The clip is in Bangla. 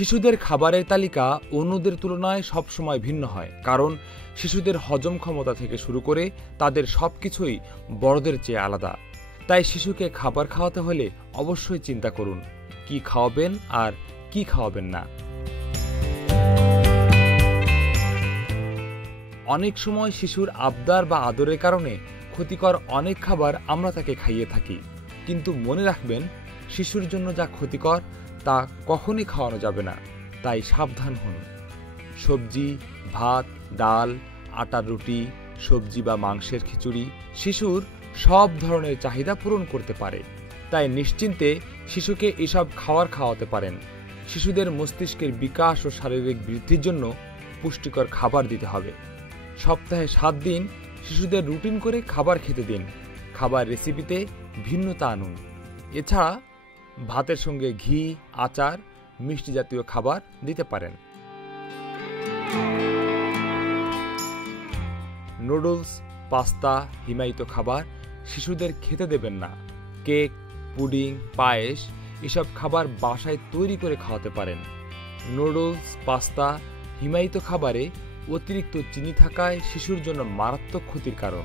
শিশুদের খাবারের তালিকা অন্যদের তুলনায় সবসময় ভিন্ন হয়, কারণ শিশুদের হজম ক্ষমতা থেকে শুরু করে তাদের সবকিছুই বড়দের চেয়ে আলাদা। তাই শিশুকে খাবার খাওয়াতে হলে অবশ্যই চিন্তা করুন কি খাওয়াবেন আর কি খাওয়াবেন না। অনেক সময় শিশুর আবদার বা আদরের কারণে ক্ষতিকর অনেক খাবার আমরা তাকে খাইয়ে থাকি, কিন্তু মনে রাখবেন শিশুর জন্য যা ক্ষতিকর তা কখনই খাওয়ানো যাবে না। তাই সাবধান হন। সবজি, ভাত, ডাল, আটার রুটি, সবজি বা মাংসের খিচুড়ি শিশুর সব ধরনের চাহিদা পূরণ করতে পারে। তাই নিশ্চিন্তে শিশুকে এসব খাওয়াতে পারেন। শিশুদের মস্তিষ্কের বিকাশ ও শারীরিক বৃদ্ধির জন্য পুষ্টিকর খাবার দিতে হবে। সপ্তাহে 7 দিন শিশুদের রুটিন করে খাবার খেতে দিন। খাবার রেসিপিতে ভিন্নতা আনুন। এছাড়া ভাতের সঙ্গে ঘি, আচার, মিষ্টি জাতীয় খাবার দিতে পারেন। নুডলস, পাস্তা, হিমায়িত খাবার শিশুদের খেতে দেবেন না। কেক, পুডিং, পায়েস এসব খাবার বাসায় তৈরি করে খাওয়াতে পারেন। নুডলস, পাস্তা, হিমায়িত খাবারে অতিরিক্ত চিনি থাকায় শিশুর জন্য মারাত্মক ক্ষতির কারণ।